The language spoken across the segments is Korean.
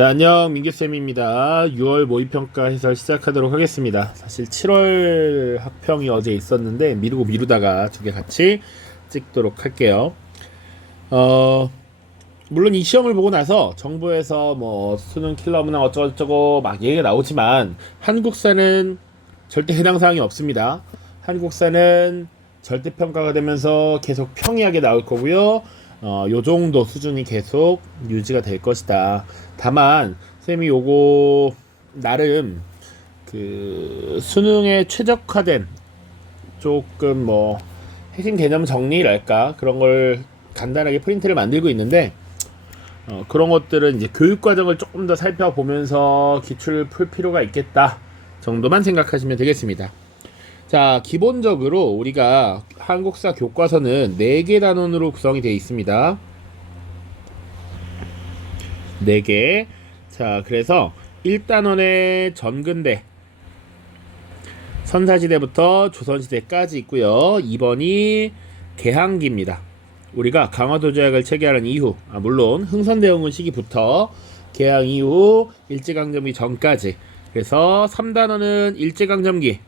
자, 안녕, 민규쌤입니다. 6월 모의평가 해설 시작하도록 하겠습니다. 사실 7월 학평이 어제 있었는데 미루다가 두 개 같이 찍도록 할게요. 물론 이 시험을 보고 나서 정부에서 뭐 수능 킬러 문항 어쩌고저쩌고 막 얘기가 나오지만 한국사는 절대 해당 사항이 없습니다. 한국사는 절대평가가 되면서 계속 평이하게 나올 거고요. 요 정도 수준이 계속 유지가 될 것이다. 다만 쌤이 요거 나름 그 수능에 최적화된 조금 뭐 핵심 개념 정리랄까 그런 걸 간단하게 프린트를 만들고 있는데 그런 것들은 이제 교육 과정을 조금 더 살펴보면서 기출을 풀 필요가 있겠다 정도만 생각하시면 되겠습니다. 자, 기본적으로 우리가 한국사 교과서는 4개 단원으로 구성이 되어 있습니다. 4개. 자, 그래서 1단원에 전근대, 선사시대부터 조선시대까지 있고요. 2번이 개항기입니다. 우리가 강화도 조약을 체결한 이후, 물론 흥선대원군 시기부터 개항 이후 일제강점기 전까지. 그래서 3단원은 일제강점기,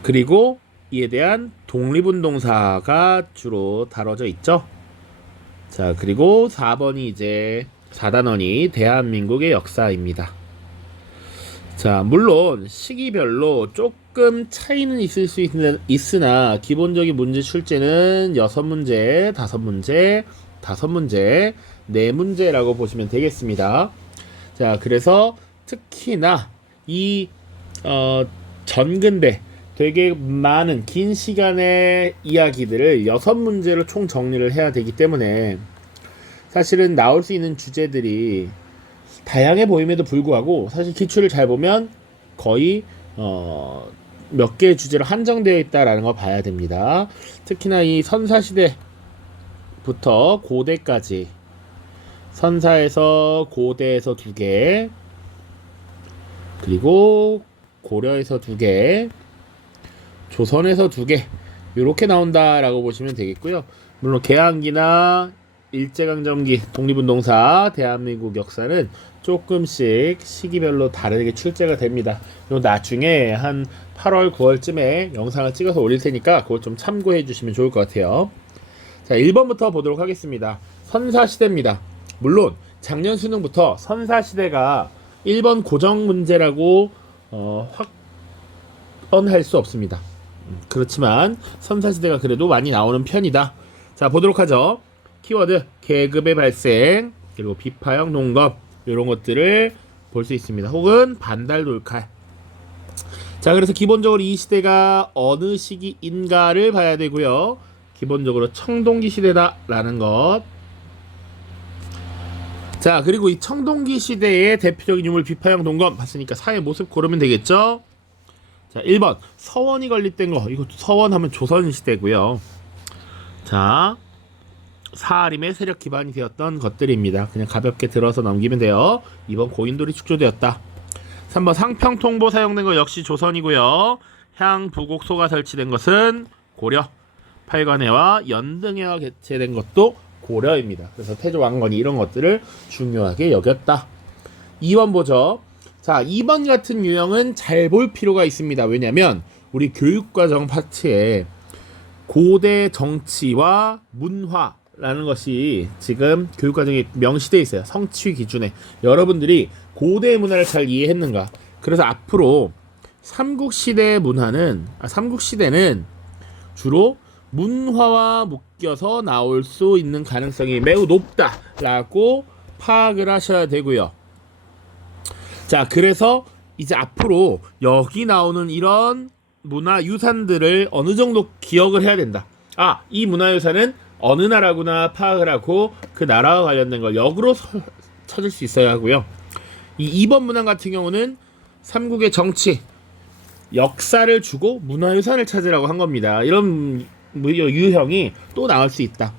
그리고 이에 대한 독립운동사가 주로 다뤄져 있죠. 자, 그리고 4번이 이제 4단원이 대한민국의 역사입니다. 자, 물론 시기별로 조금 차이는 있을 수 있으나 기본적인 문제 출제는 6문제, 5문제, 5문제, 4문제라고 보시면 되겠습니다. 자, 그래서 특히나 이 전근대 되게 많은 긴 시간의 이야기들을 6문제로 총 정리를 해야 되기 때문에 사실은 나올 수 있는 주제들이 다양해 보임에도 불구하고 사실 기출을 잘 보면 거의 몇 개의 주제로 한정되어 있다라는 걸 봐야 됩니다. 특히나 이 선사시대부터 고대까지, 선사에서 고대에서 2개, 그리고 고려에서 2개, 조선에서 2개 이렇게 나온다라고 보시면 되겠고요. 물론 개항기나 일제강점기, 독립운동사, 대한민국 역사는 조금씩 시기별로 다르게 출제가 됩니다. 요 나중에 한 8월, 9월쯤에 영상을 찍어서 올릴 테니까 그거 좀 참고해 주시면 좋을 것 같아요. 자, 1번부터 보도록 하겠습니다. 선사시대입니다. 물론 작년 수능부터 선사시대가 1번 고정 문제라고 확언할 수 없습니다. 그렇지만 선사시대가 그래도 많이 나오는 편이다. 자, 보도록 하죠. 키워드 계급의 발생, 그리고 비파형 농검 이런 것들을 볼 수 있습니다. 혹은 반달돌칼. 자, 그래서 기본적으로 이 시대가 어느 시기인가를 봐야 되고요. 기본적으로 청동기 시대다라는 것. 자, 그리고 이 청동기 시대의 대표적인 유물 비파형 농검 봤으니까 사회 모습 고르면 되겠죠. 자, 1번 서원이 건립된 거. 이거 서원 하면 조선시대고요. 자, 사하림의 세력 기반이 되었던 것들입니다. 그냥 가볍게 들어서 넘기면 돼요. 2번 고인돌이 축조되었다. 3번 상평통보 사용된 거 역시 조선이고요. 향부곡소가 설치된 것은 고려. 팔관회와 연등회와 개최된 것도 고려입니다. 그래서 태조 왕건이 이런 것들을 중요하게 여겼다. 2번 보죠. 자, 2번 같은 유형은 잘 볼 필요가 있습니다. 왜냐면 우리 교육과정 파트에 고대 정치와 문화라는 것이 지금 교육과정에 명시되어 있어요. 성취 기준에. 여러분들이 고대 문화를 잘 이해했는가? 그래서 앞으로 삼국시대의 문화는, 삼국시대는 주로 문화와 묶여서 나올 수 있는 가능성이 매우 높다라고 파악을 하셔야 되고요. 자, 그래서 이제 앞으로 여기 나오는 이런 문화유산들을 어느 정도 기억을 해야 된다. 이 문화유산은 어느 나라구나 파악을 하고 그 나라와 관련된 걸 역으로 찾을 수 있어야 하고요. 이 2번 문항 같은 경우는 삼국의 정치, 역사를 주고 문화유산을 찾으라고 한 겁니다. 이런 유형이 또 나올 수 있다.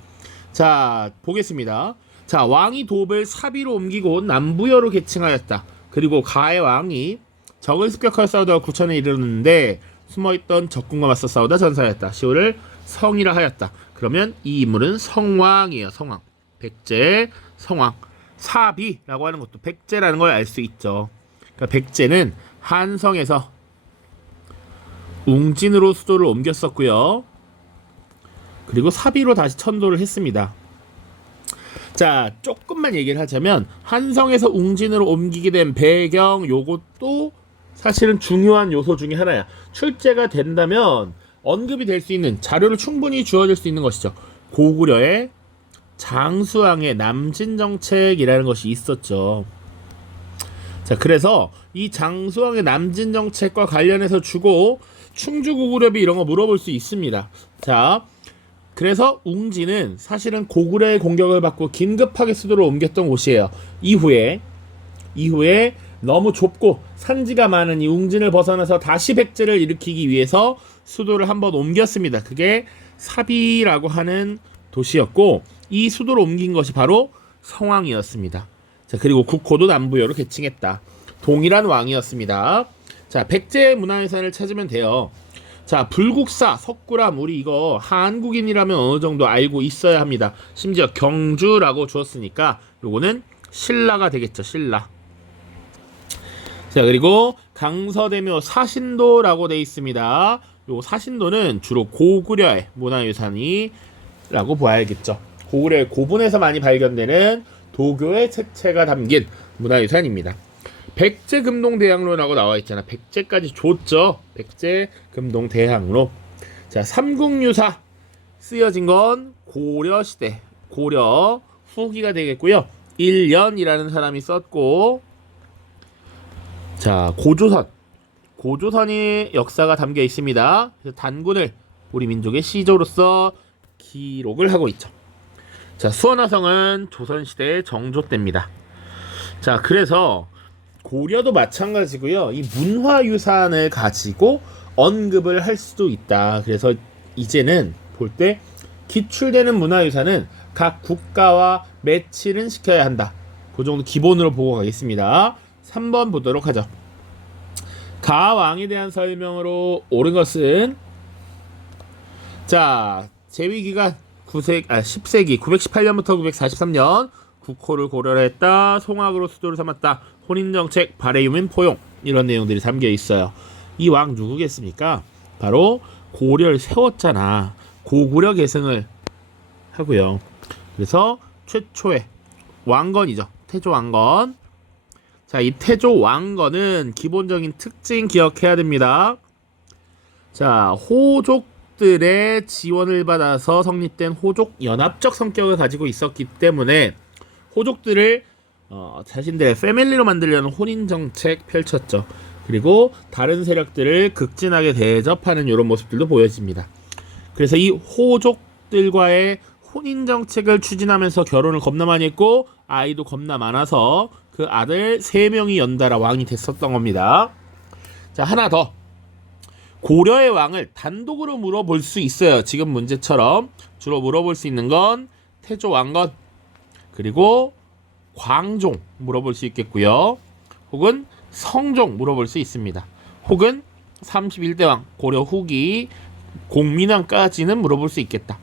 자, 보겠습니다. 자, 왕이 도읍을 사비로 옮기고 남부여로 계층하였다. 그리고 가해 왕이 적을 습격하여 싸우다가 구천에 이르렀는데 숨어있던 적군과 맞서 싸우다 전사하였다. 시호를 성이라 하였다. 그러면 이 인물은 성왕이에요. 성왕. 백제 성왕. 사비라고 하는 것도 백제라는 걸 알 수 있죠. 그러니까 백제는 한성에서 웅진으로 수도를 옮겼었고요. 그리고 사비로 다시 천도를 했습니다. 자, 조금만 얘기를 하자면 한성에서 웅진으로 옮기게 된 배경, 요것도 사실은 중요한 요소 중에 하나야. 출제가 된다면 언급이 될 수 있는 자료를 충분히 주어질 수 있는 것이죠. 고구려의 장수왕의 남진정책이라는 것이 있었죠. 자, 그래서 이 장수왕의 남진정책과 관련해서 주고 충주고구려비 이런 거 물어볼 수 있습니다. 자, 그래서 웅진은 사실은 고구려의 공격을 받고 긴급하게 수도를 옮겼던 곳이에요. 이후에 너무 좁고 산지가 많은 이 웅진을 벗어나서 다시 백제를 일으키기 위해서 수도를 한번 옮겼습니다. 그게 사비라고 하는 도시였고, 이 수도를 옮긴 것이 바로 성왕이었습니다. 자, 그리고 국호도 남부여로 개칭했다. 동일한 왕이었습니다. 자, 백제 문화유산을 찾으면 돼요. 자, 불국사, 석굴암, 우리 이거 한국인이라면 어느 정도 알고 있어야 합니다. 심지어 경주라고 주었으니까 요거는 신라가 되겠죠. 신라. 자, 그리고 강서대묘 사신도라고 돼 있습니다. 요 사신도는 주로 고구려의 문화유산이라고 봐야겠죠. 고구려의 고분에서 많이 발견되는 도교의 책체가 담긴 문화유산입니다. 백제금동대항로라고 나와 있잖아. 백제까지 줬죠. 백제금동대항로. 자, 삼국유사 쓰여진 건 고려시대, 고려 후기가 되겠고요. 1년이라는 사람이 썼고, 자, 고조선이 역사가 담겨 있습니다. 그래서 단군을 우리 민족의 시조로서 기록을 하고 있죠. 자, 수원화성은 조선시대의 정조 때입니다. 자, 그래서 고려도 마찬가지고요. 이 문화유산을 가지고 언급을 할 수도 있다. 그래서 이제는 볼 때 기출되는 문화유산은 각 국가와 매치는 시켜야 한다. 그 정도 기본으로 보고 가겠습니다. 3번 보도록 하죠. 가왕에 대한 설명으로 옳은 것은, 자, 제위기간 10세기 918년부터 943년 국호를 고려를 했다. 송악으로 수도를 삼았다. 혼인정책, 발해유민 포용, 이런 내용들이 담겨 있어요. 이 왕 누구겠습니까? 바로 고려를 세웠잖아. 고구려 계승을 하고요. 그래서 최초의 왕건이죠. 태조 왕건. 자, 이 태조 왕건은 기본적인 특징 기억해야 됩니다. 자, 호족들의 지원을 받아서 성립된 호족 연합적 성격을 가지고 있었기 때문에 호족들을 자신들의 패밀리로 만들려는 혼인 정책 펼쳤죠. 그리고 다른 세력들을 극진하게 대접하는 이런 모습들도 보여집니다. 그래서 이 호족들과의 혼인 정책을 추진하면서 결혼을 겁나 많이 했고 아이도 겁나 많아서 그 아들 3명이 연달아 왕이 됐었던 겁니다. 자, 하나 더. 고려의 왕을 단독으로 물어볼 수 있어요. 지금 문제처럼 주로 물어볼 수 있는 건 태조 왕건, 그리고 광종 물어볼 수 있겠고요. 혹은 성종 물어볼 수 있습니다. 혹은 31대 왕 고려 후기 공민왕까지는 물어볼 수 있겠다.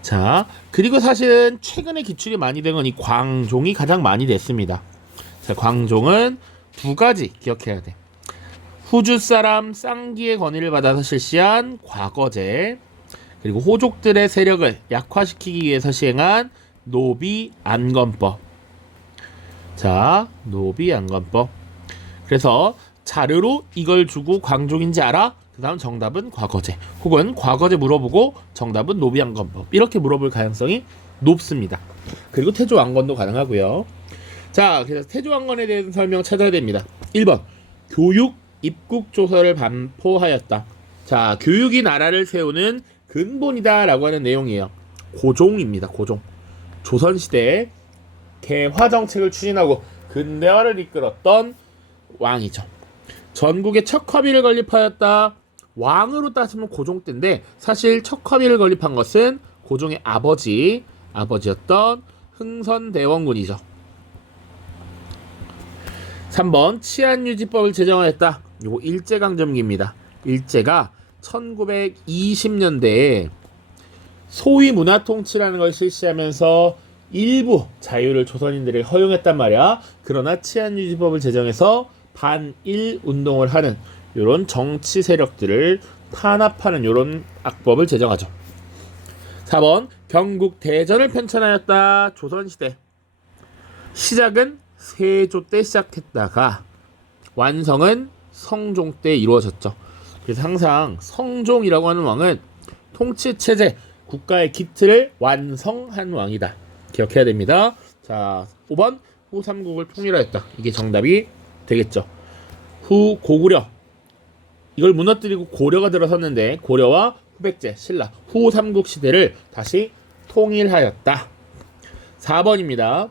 자, 그리고 사실은 최근에 기출이 많이 된 건 이 광종이 가장 많이 됐습니다. 자, 광종은 2가지 기억해야 돼. 후주 사람 쌍기의 건의를 받아서 실시한 과거제, 그리고 호족들의 세력을 약화시키기 위해서 시행한 노비안건법. 자, 노비안건법. 그래서 자료로 이걸 주고 광종인지 알아? 그 다음 정답은 과거제, 혹은 과거제 물어보고 정답은 노비안건법, 이렇게 물어볼 가능성이 높습니다. 그리고 태조왕건도 가능하고요. 자, 그래서 태조왕건에 대한 설명 찾아야 됩니다. 1번 교육 입국조서를 반포하였다. 자, 교육이 나라를 세우는 근본이다 라고 하는 내용이에요. 고종입니다. 고종. 조선시대에 개화정책을 추진하고 근대화를 이끌었던 왕이죠. 전국에 척화비를 건립하였다. 왕으로 따지면 고종 때인데 사실 척화비를 건립한 것은 고종의 아버지였던 흥선대원군이죠. 3번 치안유지법을 제정하였다. 요거 일제강점기입니다. 일제가 1920년대에 소위 문화통치라는 걸 실시하면서 일부 자유를 조선인들에게 허용했단 말이야. 그러나 치안유지법을 제정해서 반일 운동을 하는 이런 정치 세력들을 탄압하는 이런 악법을 제정하죠. 4번 경국 대전을 편찬하였다. 조선시대 시작은 세조 때 시작했다가 완성은 성종 때 이루어졌죠. 그래서 항상 성종이라고 하는 왕은 통치체제, 국가의 기틀을 완성한 왕이다. 기억해야 됩니다. 자, 5번 후 삼국을 통일하였다. 이게 정답이 되겠죠. 후 고구려 이걸 무너뜨리고 고려가 들어섰는데 고려와 후백제, 신라, 후 삼국 시대를 다시 통일하였다. 4번입니다.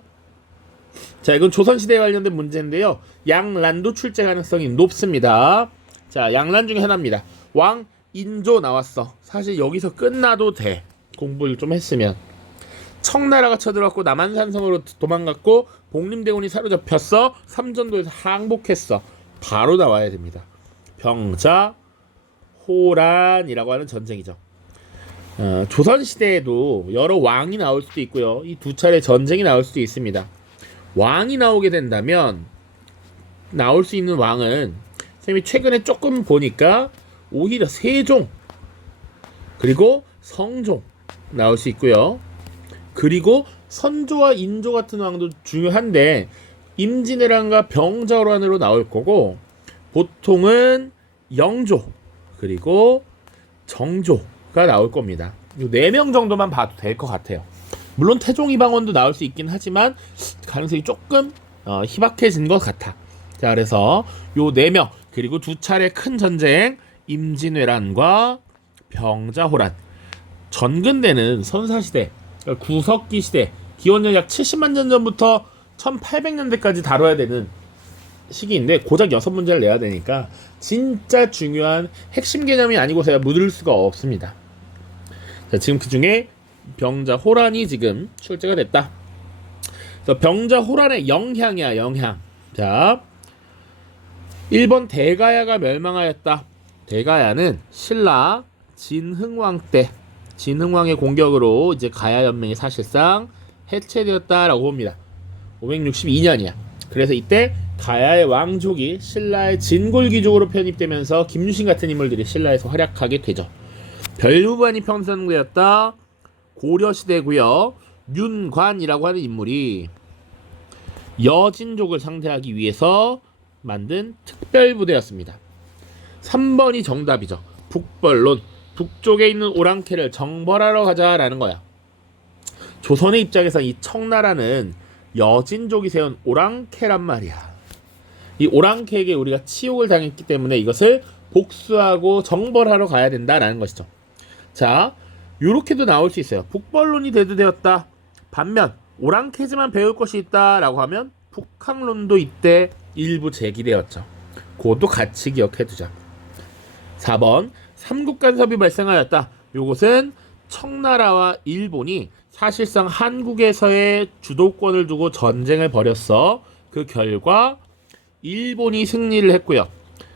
자, 이건 조선시대에 관련된 문제인데요. 양란도 출제 가능성이 높습니다. 자, 양란 중에 하나입니다. 왕 인조 나왔어. 사실 여기서 끝나도 돼. 공부를 좀 했으면. 청나라가 쳐들어왔고 남한산성으로 도망갔고 복림대군이 사로잡혔어. 삼전도에서 항복했어. 바로 나와야 됩니다. 병자 호란이라고 하는 전쟁이죠. 조선시대에도 여러 왕이 나올 수도 있고요. 이 두 차례 전쟁이 나올 수도 있습니다. 왕이 나오게 된다면 나올 수 있는 왕은 선생님이 최근에 조금 보니까 오히려 세종 그리고 성종 나올 수 있고요. 그리고 선조와 인조 같은 왕도 중요한데 임진왜란과 병자호란으로 나올 거고 보통은 영조 그리고 정조가 나올 겁니다. 이 4명 정도만 봐도 될 것 같아요. 물론 태종 이방원도 나올 수 있긴 하지만 가능성이 조금 희박해진 것 같아. 자, 그래서 요 4명 그리고 두 차례 큰 전쟁 임진왜란과 병자호란 전근대는 선사시대 구석기 시대 기원전 약 70만 년 전부터 1800년대까지 다뤄야 되는 시기인데 고작 6문제를 내야 되니까 진짜 중요한 핵심 개념이 아니고서야 묻을 수가 없습니다. 자, 지금 그 중에 병자호란이 지금 출제가 됐다. 그래서 병자호란의 영향이야, 영향. 자, 1번 대가야가 멸망하였다. 대가야는 신라 진흥왕 때 진흥왕의 공격으로 이제 가야 연맹이 사실상 해체되었다라고 봅니다. 562년이야. 그래서 이때 가야의 왕족이 신라의 진골귀족으로 편입되면서 김유신 같은 인물들이 신라에서 활약하게 되죠. 별무반이 편성되었다. 고려시대고요. 윤관이라고 하는 인물이 여진족을 상대하기 위해서 만든 특별부대였습니다. 3번이 정답이죠. 북벌론 북쪽에 있는 오랑캐를 정벌하러 가자라는 거야. 조선의 입장에서 이 청나라는 여진족이 세운 오랑캐란 말이야. 이 오랑캐에게 우리가 치욕을 당했기 때문에 이것을 복수하고 정벌하러 가야 된다라는 것이죠. 자, 요렇게도 나올 수 있어요. 북벌론이 대두되었다. 반면 오랑캐지만 배울 것이 있다라고 하면 북항론도 이때 일부 제기되었죠. 그것도 같이 기억해두자. 4번 삼국간섭이 발생하였다. 요것은 청나라와 일본이 사실상 한국에서의 주도권을 두고 전쟁을 벌였어. 그 결과 일본이 승리를 했고요.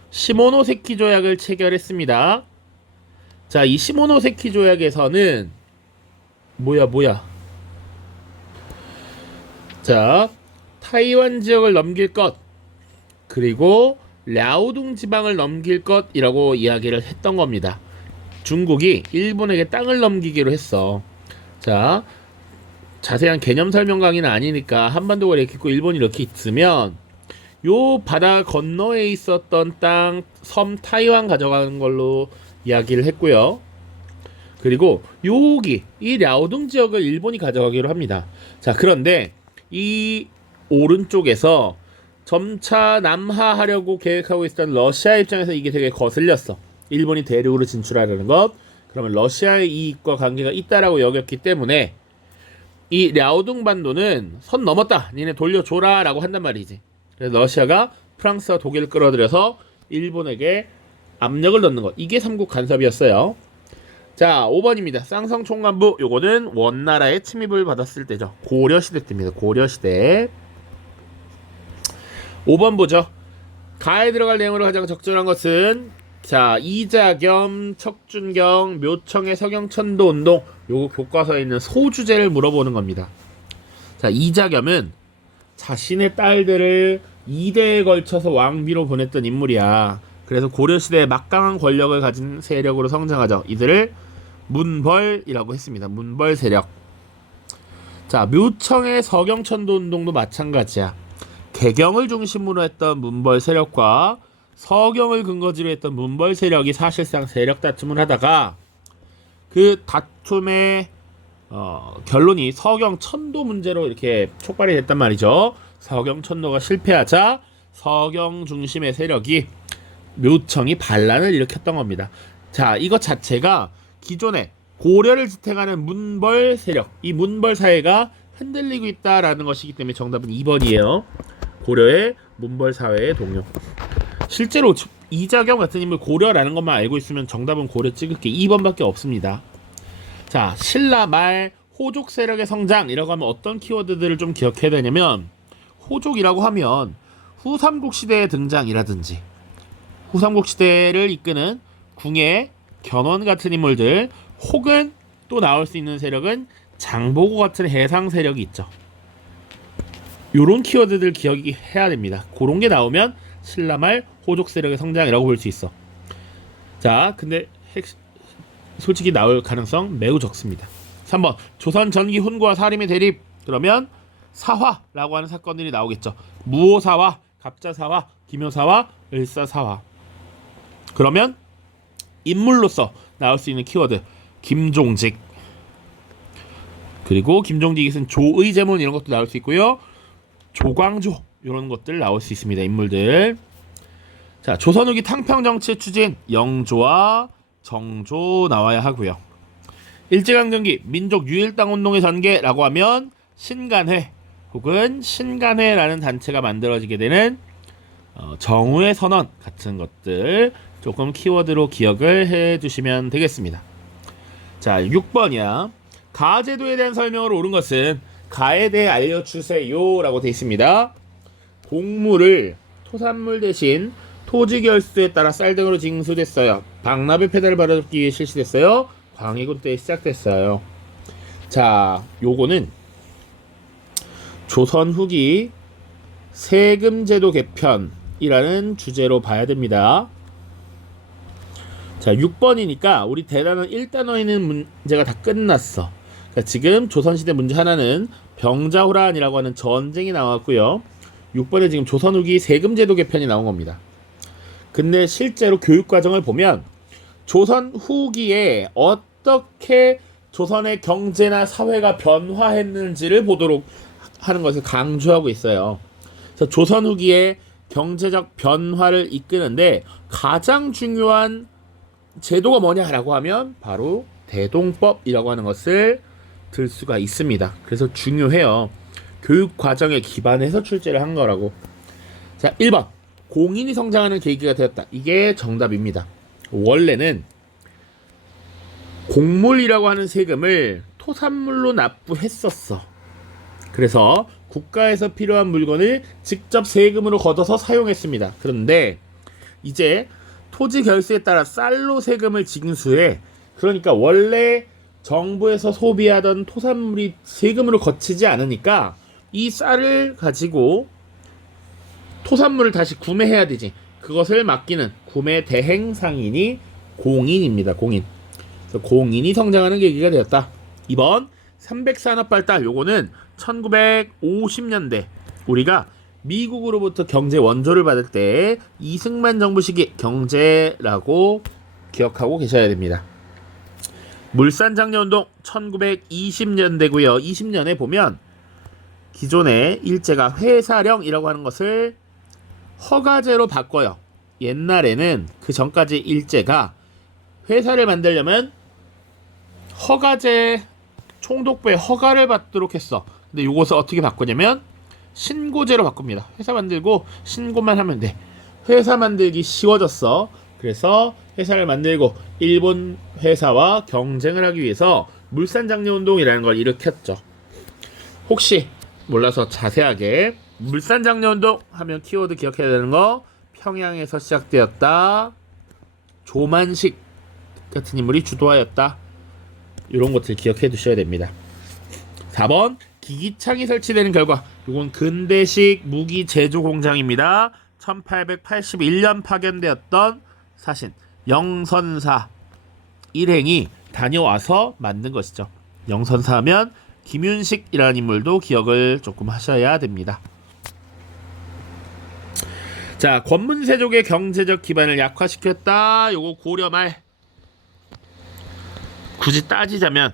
시모노세키 조약을 체결했습니다. 자, 이 시모노세키 조약에서는 뭐야? 자, 타이완 지역을 넘길 것 그리고 랴오둥 지방을 넘길 것이라고 이야기를 했던 겁니다. 중국이 일본에게 땅을 넘기기로 했어. 자, 자세한 개념 설명 강의는 아니니까 한반도가 이렇게 있고 일본이 이렇게 있으면 요 바다 건너에 있었던 땅, 섬 타이완 가져가는 걸로 이야기를 했고요. 그리고 여기 이 랴오둥 지역을 일본이 가져가기로 합니다. 자, 그런데 이 오른쪽에서 점차 남하하려고 계획하고 있었던 러시아 입장에서 이게 되게 거슬렸어. 일본이 대륙으로 진출하려는 것. 그러면 러시아의 이익과 관계가 있다라고 여겼기 때문에 이 랴오둥 반도는 선 넘었다. 니네 돌려줘라 라고 한단 말이지. 그래서 러시아가 프랑스와 독일을 끌어들여서 일본에게 압력을 넣는 것. 이게 삼국 간섭이었어요. 자, 5번입니다. 쌍성 총관부. 요거는 원나라의 침입을 받았을 때죠. 고려시대 때입니다. 고려시대. 5번 보죠. 가에 들어갈 내용으로 가장 적절한 것은 자, 이자겸, 척준경, 묘청의 서경천도 운동. 요거 교과서에 있는 소주제를 물어보는 겁니다. 자, 이자겸은 자신의 딸들을 2대에 걸쳐서 왕비로 보냈던 인물이야. 그래서 고려시대에 막강한 권력을 가진 세력으로 성장하죠. 이들을 문벌이라고 했습니다. 문벌 세력. 자, 묘청의 서경천도 운동도 마찬가지야. 개경을 중심으로 했던 문벌 세력과 서경을 근거지로 했던 문벌 세력이 사실상 세력 다툼을 하다가 그 다툼의 결론이 서경 천도 문제로 이렇게 촉발이 됐단 말이죠. 서경 천도가 실패하자 서경 중심의 세력이 묘청이 반란을 일으켰던 겁니다. 자, 이것 자체가 기존에 고려를 지탱하는 문벌 세력, 이 문벌 사회가 흔들리고 있다라는 것이기 때문에 정답은 2번이에요. 고려의 문벌 사회의 동요. 실제로 이자겸 같은 인물 고려라는 것만 알고 있으면 정답은 고려 찍을 게 2번밖에 없습니다. 자, 신라 말 호족 세력의 성장이라고 하면 어떤 키워드들을 좀 기억해야 되냐면, 호족이라고 하면 후삼국 시대의 등장이라든지 후삼국 시대를 이끄는 궁예, 견원 같은 인물들, 혹은 또 나올 수 있는 세력은 장보고 같은 해상 세력이 있죠. 요런 키워드들 기억해야 됩니다. 그런 게 나오면 신라말 호족 세력의 성장이라고 볼 수 있어. 자, 근데 솔직히 나올 가능성 매우 적습니다. 3번 조선 전기 훈구와 사림의 대립. 그러면 사화라고 하는 사건들이 나오겠죠. 무오사화, 갑자사화, 기묘사화, 을사사화. 그러면 인물로서 나올 수 있는 키워드 김종직, 그리고 김종직이 쓴 조의제문 이런 것도 나올 수 있고요. 조광조 이런 것들 나올 수 있습니다. 인물들. 자, 조선 후기 탕평 정치 추진 영조와 정조 나와야 하고요. 일제강점기 민족 유일당 운동의 전개라고 하면 신간회 혹은 신간회라는 단체가 만들어지게 되는 정우의 선언 같은 것들 조금 키워드로 기억을 해주시면 되겠습니다. 자, 6번이야. 가제도에 대한 설명으로 옳은 것은 가에 대해 알려주세요 라고 되어 있습니다. 곡물을 토산물 대신 토지 결수에 따라 쌀 등으로 징수됐어요. 박납의 폐단을 바로잡기 위해 실시됐어요. 광해군 때 시작됐어요. 자, 요거는 조선 후기 세금제도 개편이라는 주제로 봐야 됩니다. 자, 6번이니까 우리 대단원 1단원에 있는 문제가 다 끝났어. 그러니까 지금 조선시대 문제 하나는 병자호란이라고 하는 전쟁이 나왔고요. 6번에 지금 조선 후기 세금제도 개편이 나온 겁니다. 근데 실제로 교육과정을 보면 조선 후기에 어떻게 조선의 경제나 사회가 변화했는지를 보도록 하는 것을 강조하고 있어요. 그래서 조선 후기의 경제적 변화를 이끄는데 가장 중요한 제도가 뭐냐라고 하면 바로 대동법이라고 하는 것을 들 수가 있습니다. 그래서 중요해요. 교육 과정에 기반해서 출제를 한 거라고. 자, 1번 공인이 성장하는 계기가 되었다. 이게 정답입니다. 원래는 곡물이라고 하는 세금을 토산물로 납부했었어. 그래서 국가에서 필요한 물건을 직접 세금으로 걷어서 사용했습니다. 그런데 이제 토지 결수에 따라 쌀로 세금을 징수해. 그러니까 원래 정부에서 소비하던 토산물이 세금으로 거치지 않으니까 이 쌀을 가지고 토산물을 다시 구매해야 되지. 그것을 맡기는 구매 대행 상인이 공인입니다. 공인. 그래서 공인이 성장하는 계기가 되었다. 2번 300산업 발달. 요거는 1950년대 우리가 미국으로부터 경제 원조를 받을 때 이승만 정부 시기 경제라고 기억하고 계셔야 됩니다. 물산장려운동 1920년대고요. 20년에 보면 기존의 일제가 회사령이라고 하는 것을 허가제로 바꿔요. 옛날에는 그 전까지 일제가 회사를 만들려면 허가제 총독부의 허가를 받도록 했어. 근데 이것을 어떻게 바꾸냐면 신고제로 바꿉니다. 회사 만들고 신고만 하면 돼. 회사 만들기 쉬워졌어. 그래서 회사를 만들고 일본 회사와 경쟁을 하기 위해서 물산장려운동이라는 걸 일으켰죠. 혹시 몰라서 자세하게 물산장려운동 하면 키워드 기억해야 되는 거 평양에서 시작되었다. 조만식 같은 인물이 주도하였다. 이런 것들 기억해 두셔야 됩니다. 4번 기기창이 설치되는 결과 이건 근대식 무기 제조 공장입니다. 1881년 파견되었던 사신 영선사 일행이 다녀와서 만든 것이죠. 영선사 하면 김윤식이라는 인물도 기억을 조금 하셔야 됩니다. 자, 권문세족의 경제적 기반을 약화시켰다. 요거 고려 말. 굳이 따지자면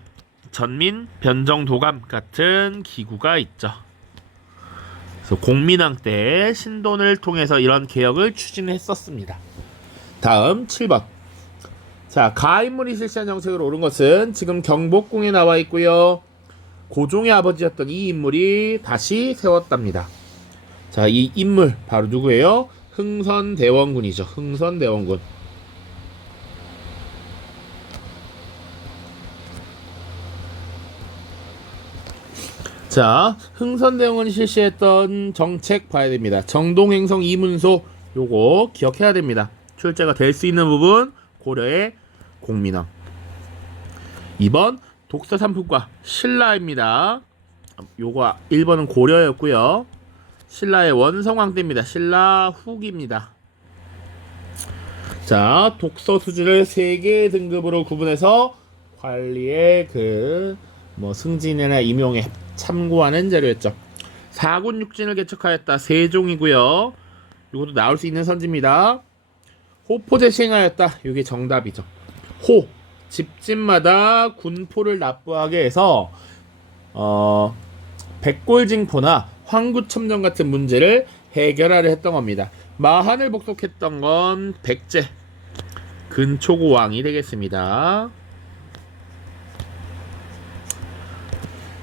전민, 변정도감 같은 기구가 있죠. 그래서 공민왕 때 신돈을 통해서 이런 개혁을 추진했었습니다. 다음 7번. 자, 가인물이 실시한 정책으로 옳은 것은 지금 경복궁에 나와 있고요. 고종의 아버지였던 이 인물이 다시 세웠답니다. 자, 이 인물 바로 누구예요? 흥선대원군이죠. 흥선대원군. 자, 흥선대원군이 실시했던 정책 봐야 됩니다. 정동행성 이문소 요거 기억해야 됩니다. 출제가 될 수 있는 부분 고려의 공민왕. 2번 독서삼품과 신라입니다. 요거 1번은 고려였고요. 신라의 원성왕 때입니다. 신라 후기입니다. 자, 독서 수준을 3개의 등급으로 구분해서 관리의 승진이나 임용에 참고하는 자료였죠. 사군 육진을 개척하였다. 세종이고요. 이것도 나올 수 있는 선지입니다. 호포제 시행하였다. 이게 정답이죠. 호, 집집마다 군포를 납부하게 해서 백골징포나 황구첨정 같은 문제를 해결하려 했던 겁니다. 마한을 복속했던 건 백제 근초고왕이 되겠습니다.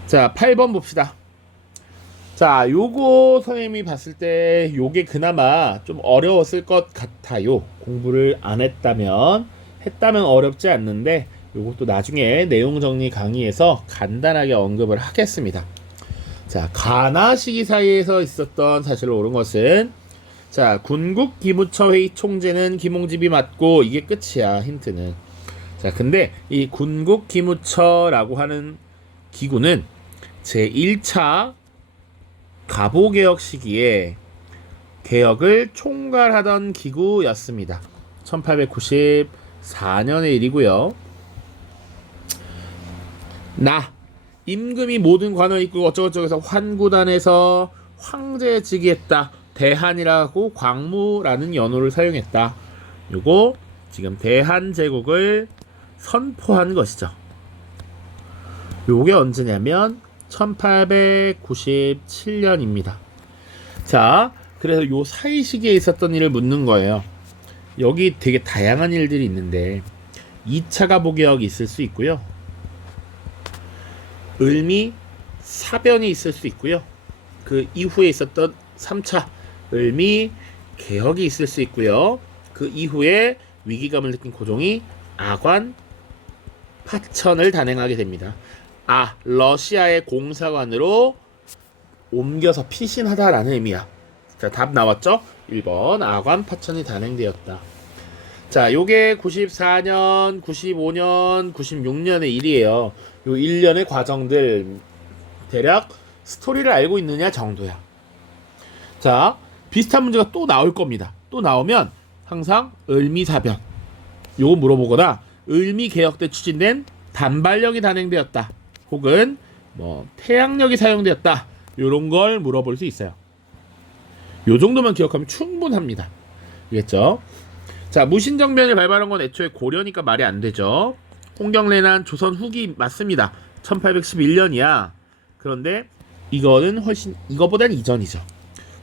자, 8번 봅시다. 자, 요거 선생님이 봤을 때 요게 그나마 좀 어려웠을 것 같아요. 공부를 안 했다면 어렵지 않는데 요것도 나중에 내용 정리 강의에서 간단하게 언급을 하겠습니다. 자, 가나 시기 사이에서 있었던 사실로 옳은 것은 자, 군국 기무처 회의 총재는 김홍집이 맡고 이게 끝이야. 힌트는. 자, 근데 이 군국 기무처라고 하는 기구는 제1차 가보개혁 시기에 개혁을 총괄하던 기구였습니다. 1894년의 일이고요. 임금이 모든 관을 이끌고 어쩌고저쩌고 해서 환구단에서 황제에 즉위했다. 대한이라고 광무라는 연호를 사용했다. 요거 지금 대한제국을 선포한 것이죠. 요게 언제냐면 1897년입니다. 자, 그래서 요 사이 시기에 있었던 일을 묻는 거예요. 여기 되게 다양한 일들이 있는데 2차 가보개혁이 있을 수 있고요. 을미 사변이 있을 수 있고요. 그 이후에 있었던 3차 을미 개혁이 있을 수 있고요. 그 이후에 위기감을 느낀 고종이 아관 파천을 단행하게 됩니다. 러시아의 공사관으로 옮겨서 피신하다라는 의미야. 자, 답 나왔죠? 1번 아관 파천이 단행되었다. 자, 요게 94년, 95년, 96년의 일이에요. 요 1년의 과정들 대략 스토리를 알고 있느냐 정도야. 자, 비슷한 문제가 또 나올 겁니다. 또 나오면 항상 을미사변 요거 물어보거나 을미개혁 때 추진된 단발력이 단행되었다. 혹은 태양력이 사용되었다. 요런 걸 물어볼 수 있어요. 요 정도만 기억하면 충분합니다. 알겠죠? 자, 무신정변을 발발한 건 애초에 고려니까 말이 안 되죠. 홍경래난 조선 후기 맞습니다. 1811년이야. 그런데 이거보다는 이전이죠.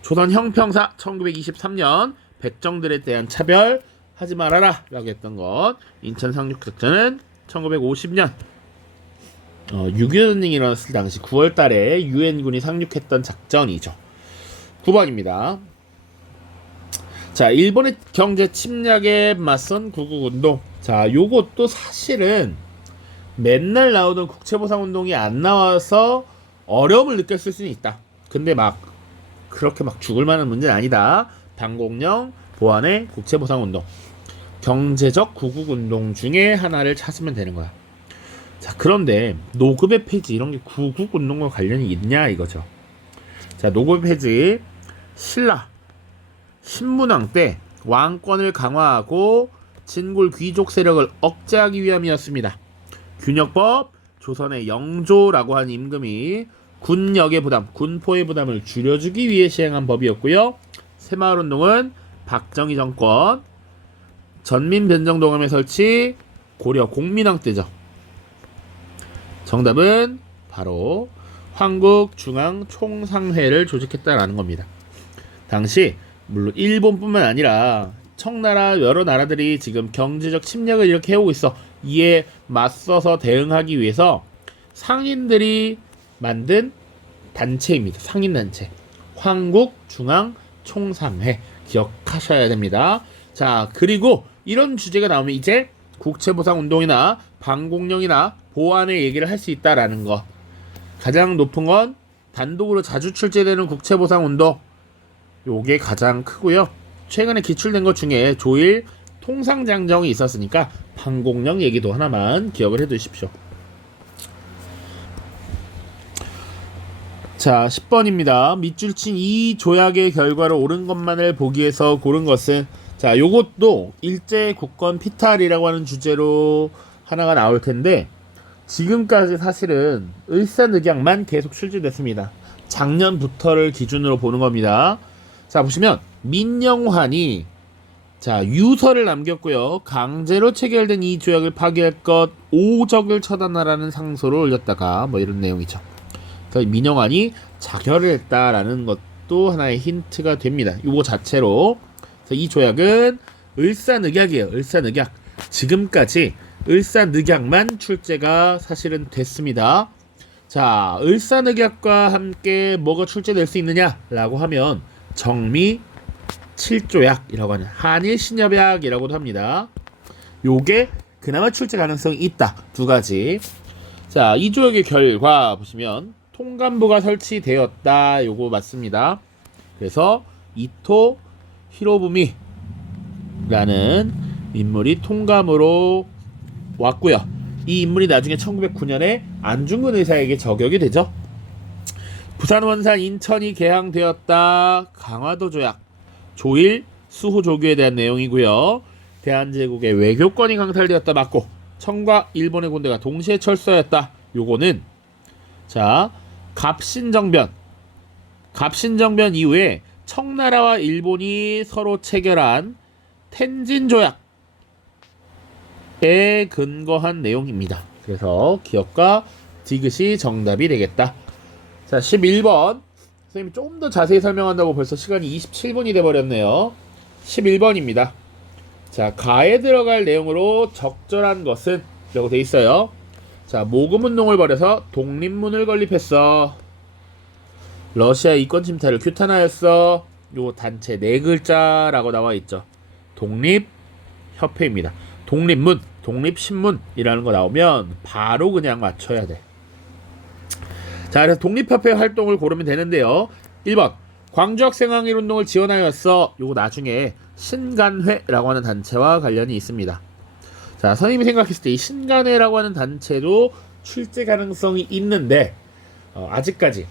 조선 형평사 1923년 백정들에 대한 차별 하지 말아라 라고 했던 것. 인천 상륙작전은 1950년 6.25 전쟁이 일어났을 당시 9월 달에 유엔군이 상륙했던 작전이죠. 9번입니다. 자, 일본의 경제 침략에 맞선 구국운동. 자, 요것도 사실은 맨날 나오던 국채보상운동이 안 나와서 어려움을 느꼈을 수는 있다. 근데 그렇게 죽을 만한 문제는 아니다. 방공령 보안의 국채보상운동. 경제적 구국운동 중에 하나를 찾으면 되는 거야. 자, 그런데 노급의 폐지 이런 게 구국운동과 관련이 있냐 이거죠. 자, 노급의 폐지 신라 신문왕 때 왕권을 강화하고 진골 귀족 세력을 억제하기 위함이었습니다. 균역법 조선의 영조라고 하는 임금이 군역의 부담, 군포의 부담을 줄여주기 위해 시행한 법이었고요. 새마을운동은 박정희 정권 전민변정동함의 설치 고려 공민왕 때죠. 정답은 바로 황국중앙총상회를 조직했다라는 겁니다. 당시 물론 일본뿐만 아니라 청나라 여러 나라들이 지금 경제적 침략을 이렇게 해오고 있어. 이에 맞서서 대응하기 위해서 상인들이 만든 단체입니다. 상인단체 황국중앙총상회 기억하셔야 됩니다. 자, 그리고 이런 주제가 나오면 이제 국채보상운동이나 방공령이나 보안의 얘기를 할 수 있다라는 거. 가장 높은 건 단독으로 자주 출제되는 국채보상운동, 요게 가장 크고요. 최근에 기출된 것 중에 조일 통상장정이 있었으니까 방공령 얘기도 하나만 기억을 해두십시오. 자, 10번입니다. 밑줄 친 이 조약의 결과로 옳은 것만을 보기 위해서 고른 것은, 자, 요것도 일제 국권 피탈이라고 하는 주제로 하나가 나올 텐데, 지금까지 사실은 을사늑약만 계속 출제됐습니다. 작년부터를 기준으로 보는 겁니다. 자, 보시면 민영환이 자, 유서를 남겼고요. 강제로 체결된 이 조약을 파기할 것, 오적을 처단하라는 상소를 올렸다가 뭐 이런 내용이죠. 그러니까 민영환이 자결을 했다라는 것도 하나의 힌트가 됩니다. 이거 자체로. 이 조약은 을사늑약이에요. 을사늑약. 지금까지 을사늑약만 출제가 사실은 됐습니다. 자, 을사늑약과 함께 뭐가 출제될 수 있느냐라고 하면 정미 7조약이라고 하는 한일 신협약이라고도 합니다. 요게 그나마 출제 가능성이 있다. 두 가지. 자, 이 조약의 결과 보시면 통감부가 설치되었다. 요거 맞습니다. 그래서 이토 히로부미라는 인물이 통감으로 왔고요. 이 인물이 나중에 1909년에 안중근 의사에게 저격이 되죠. 부산 원산 인천이 개항되었다. 강화도 조약. 조일 수호 조교에 대한 내용이고요. 대한제국의 외교권이 강탈되었다. 맞고 청과 일본의 군대가 동시에 철수하였다. 요거는 자, 갑신정변 이후에 청나라와 일본이 서로 체결한 텐진 조약에 근거한 내용입니다. 그래서 기억과 디귿이 정답이 되겠다. 자, 11번. 선생님이 좀 더 자세히 설명한다고 벌써 시간이 27분이 돼버렸네요. 11번입니다. 자, 가에 들어갈 내용으로 적절한 것은 라고 돼 있어요. 자, 모금운동을 벌여서 독립문을 건립했어. 러시아 이권 침탈을 규탄하였어. 요 단체 네 글자라고 나와 있죠. 독립협회입니다. 독립문, 독립신문이라는 거 나오면 바로 그냥 맞춰야 돼. 자, 그래서 독립협회 활동을 고르면 되는데요. 1번 광주학생항일운동을 지원하였어. 요거 나중에 신간회라고 하는 단체와 관련이 있습니다. 자, 선생님이 생각했을 때 이 신간회라고 하는 단체도 출제 가능성이 있는데 아직까지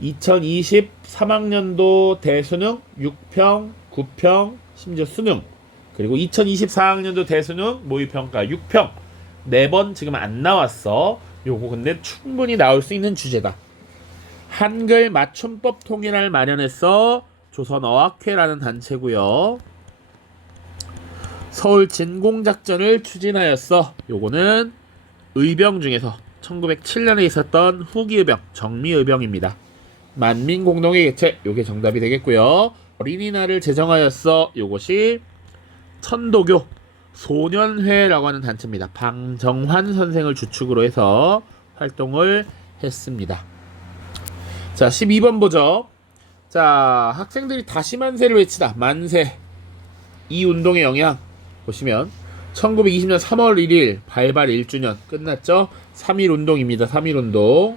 2023학년도 대수능 6평, 9평, 심지어 수능, 그리고 2024학년도 대수능 모의평가 6평 4번 지금 안 나왔어. 요거 근데 충분히 나올 수 있는 주제다. 한글 맞춤법 통일을 마련했어. 조선어학회라는 단체고요. 서울 진공작전을 추진하였어. 요거는 의병 중에서 1907년에 있었던 후기의병, 정미의병입니다. 만민공동의 개최, 요게 정답이 되겠고요. 어린이날을 제정하였어. 요것이 천도교 소년회라고 하는 단체입니다. 방정환 선생을 주축으로 해서 활동을 했습니다. 자, 12번 보죠. 자, 학생들이 다시 만세를 외치다. 만세. 이 운동의 영향 보시면 1920년 3월 1일 발발 1주년 끝났죠. 3.1운동입니다. 3.1운동.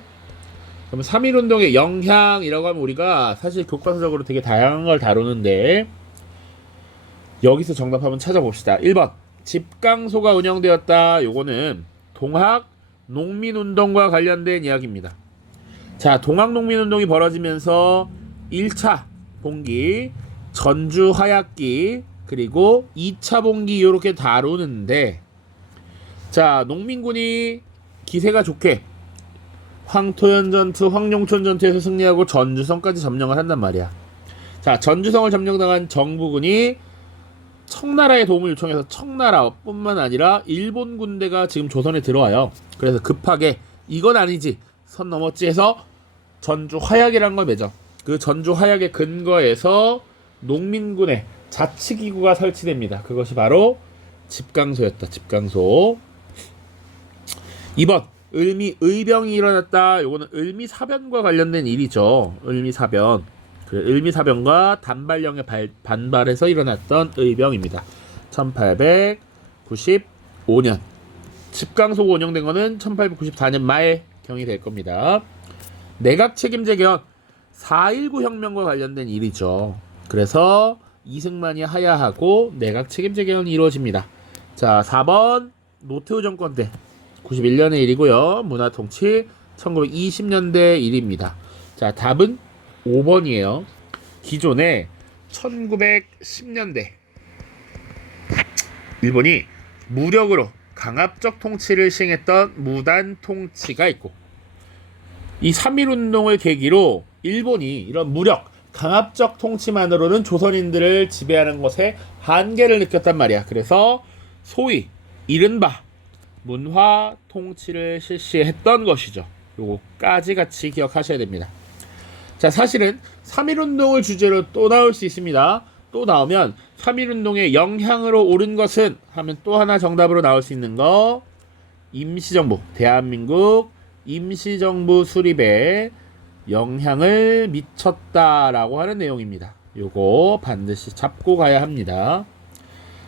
그럼 3.1운동의 영향이라고 하면 우리가 사실 교과서적으로 되게 다양한 걸 다루는데 여기서 정답 한번 찾아봅시다. 1번 집강소가 운영되었다. 요거는 동학 농민운동과 관련된 이야기입니다. 자, 동학농민운동이 벌어지면서 1차 봉기, 전주 화약기, 그리고 2차 봉기 이렇게 다루는데, 자, 농민군이 기세가 좋게 황토현 전투, 황룡촌 전투에서 승리하고 전주성까지 점령을 한단 말이야. 자, 전주성을 점령당한 정부군이 청나라의 도움을 요청해서 청나라뿐만 아니라 일본 군대가 지금 조선에 들어와요. 그래서 급하게 이건 아니지, 선 넘었지 해서 전주 화약이라는 걸 맺어. 그 전주 화약의 근거에서 농민군의 자치기구가 설치됩니다. 그것이 바로 집강소였다. 집강소. 2번 을미 의병이 일어났다. 요거는 을미사변과 관련된 일이죠. 을미사변. 을미사변과 단발령에 반발해서 일어났던 의병입니다. 1895년. 집강소가 운영된 거는 1894년 말경이 될 겁니다. 내각 책임제 개헌, 4.19 혁명과 관련된 일이죠. 그래서 이승만이 하야하고 내각 책임제 개헌이 이루어집니다. 자, 4번 노태우 정권 때 91년의 일이고요. 문화통치 1920년대 일입니다. 자, 답은 5번이에요. 기존에 1910년대 일본이 무력으로 강압적 통치를 시행했던 무단 통치가 있고, 이 3.1운동을 계기로 일본이 이런 무력, 강압적 통치만으로는 조선인들을 지배하는 것에 한계를 느꼈단 말이야. 그래서 소위 이른바 문화 통치를 실시했던 것이죠. 요거까지 같이 기억하셔야 됩니다. 자, 사실은 3.1운동을 주제로 또 나올 수 있습니다. 또 나오면 3.1운동의 영향으로 옳은 것은 하면 또 하나 정답으로 나올 수 있는 거, 임시정부, 대한민국 임시정부 수립에 영향을 미쳤다라고 하는 내용입니다. 요거 반드시 잡고 가야 합니다.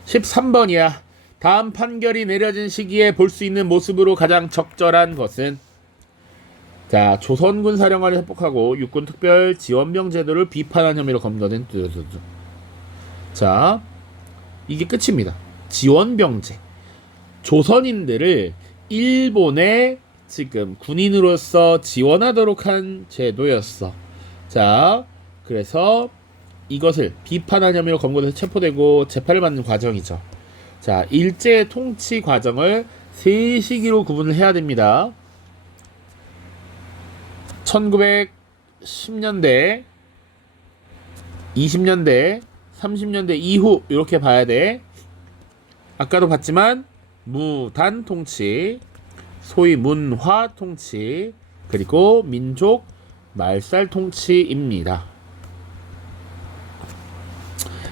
13번이야. 다음 판결이 내려진 시기에 볼 수 있는 모습으로 가장 적절한 것은, 자, 조선군 사령관을 협박하고 육군 특별 지원병 제도를 비판한 혐의로 검거된 뚜두두두. 자, 이게 끝입니다. 지원병제. 조선인들을 일본에 지금 군인으로서 지원하도록 한 제도였어. 자, 그래서 이것을 비판한 혐의로 검거돼서 체포되고 재판을 받는 과정이죠. 자, 일제 통치 과정을 세 시기로 구분을 해야 됩니다. 1910년대, 20년대, 30년대 이후 이렇게 봐야 돼. 아까도 봤지만 무단 통치, 소위 문화 통치, 그리고 민족 말살 통치입니다.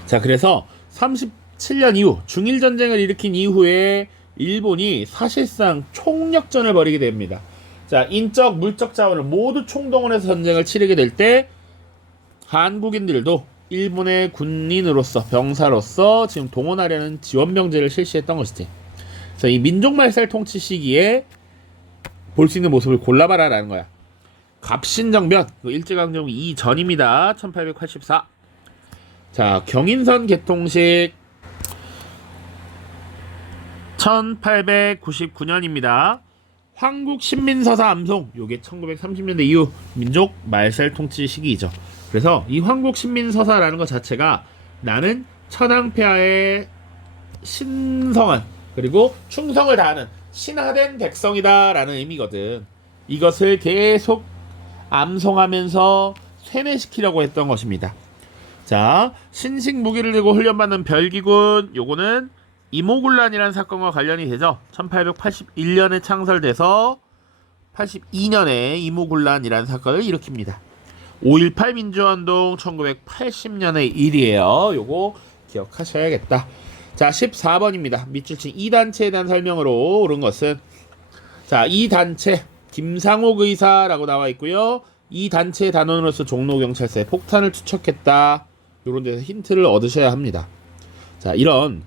자, 그래서 37년 이후 중일 전쟁을 일으킨 이후에 일본이 사실상 총력전을 벌이게 됩니다. 자, 인적, 물적 자원을 모두 총동원해서 전쟁을 치르게 될 때 한국인들도 일본의 군인으로서, 병사로서 지금 동원하려는 지원병제를 실시했던 것이지. 그래서 이 민족말살 통치 시기에 볼 수 있는 모습을 골라봐라라는 거야. 갑신정변, 일제강점기 이전입니다. 1884. 자, 경인선 개통식 1899년입니다. 황국신민서사 암송, 요게 1930년대 이후 민족 말살 통치 시기이죠. 그래서 이 황국신민서사라는 것 자체가 나는 천황폐하의 신성한, 그리고 충성을 다하는 신하된 백성이다 라는 의미거든. 이것을 계속 암송하면서 세뇌시키려고 했던 것입니다. 자, 신식 무기를 들고 훈련받는 별기군, 요거는 이모군란이라는 사건과 관련이 되죠. 1881년에 창설돼서 82년에 이모군란이라는 사건을 일으킵니다. 5.18 민주화운동 1980년의 일이에요. 요거 기억하셔야겠다. 자, 14번입니다. 밑줄친 이 단체에 대한 설명으로 옳은 것은, 자, 이 단체 김상옥 의사라고 나와 있고요. 이 단체의 단원으로서 종로경찰서에 폭탄을 투척했다. 요런 데서 힌트를 얻으셔야 합니다. 자, 이런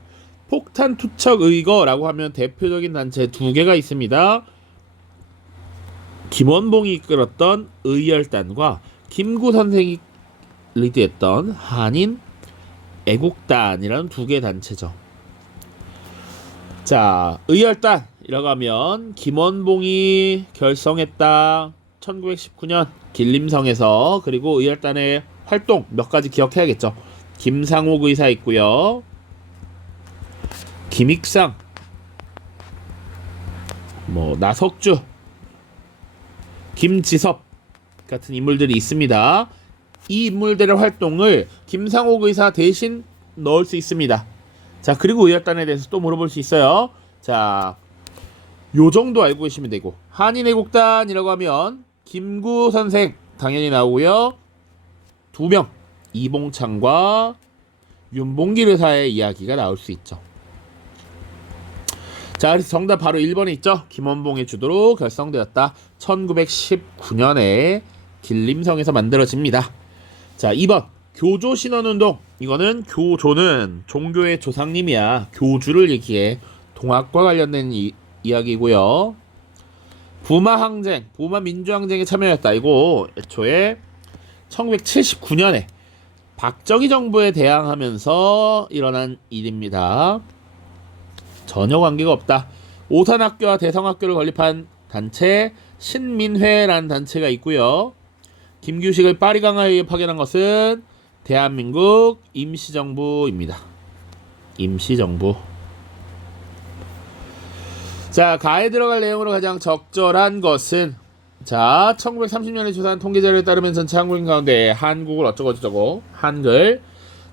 폭탄 투척 의거라고 하면 대표적인 단체 두 개가 있습니다. 김원봉이 이끌었던 의열단과 김구 선생이 리드했던 한인 애국단이라는 두 개의 단체죠. 자, 의열단 이라고 하면 김원봉이 결성했다. 1919년 길림성에서. 그리고 의열단의 활동 몇 가지 기억해야겠죠. 김상옥 의사 있고요. 김익상, 나석주, 김지섭 같은 인물들이 있습니다. 이 인물들의 활동을 김상옥 의사 대신 넣을 수 있습니다. 자, 그리고 의열단에 대해서 또 물어볼 수 있어요. 자, 요 정도 알고 계시면 되고, 한인애국단이라고 하면 김구 선생 당연히 나오고요. 2명, 이봉창과 윤봉길 의사의 이야기가 나올 수 있죠. 자, 그래서 정답 바로 1번에 있죠. 김원봉의 주도로 결성되었다. 1919년에 길림성에서 만들어집니다. 자, 2번 교조신원운동. 이거는 교조는 종교의 조상님이야. 교주를 얘기해. 동학과 관련된 이야기고요. 부마항쟁, 부마민주항쟁에 참여했다. 이거 애초에 1979년에 박정희 정부에 대항하면서 일어난 일입니다. 전혀 관계가 없다. 오산학교와 대성학교를 건립한 단체 신민회라는 단체가 있고요. 김규식을 파리강화에 파견한 것은 대한민국 임시정부입니다. 임시정부. 자, 가에 들어갈 내용으로 가장 적절한 것은, 자, 1930년에 조사한 통계자료에 따르면 전체 한국인 가운데 한국을 어쩌고저쩌고 한글.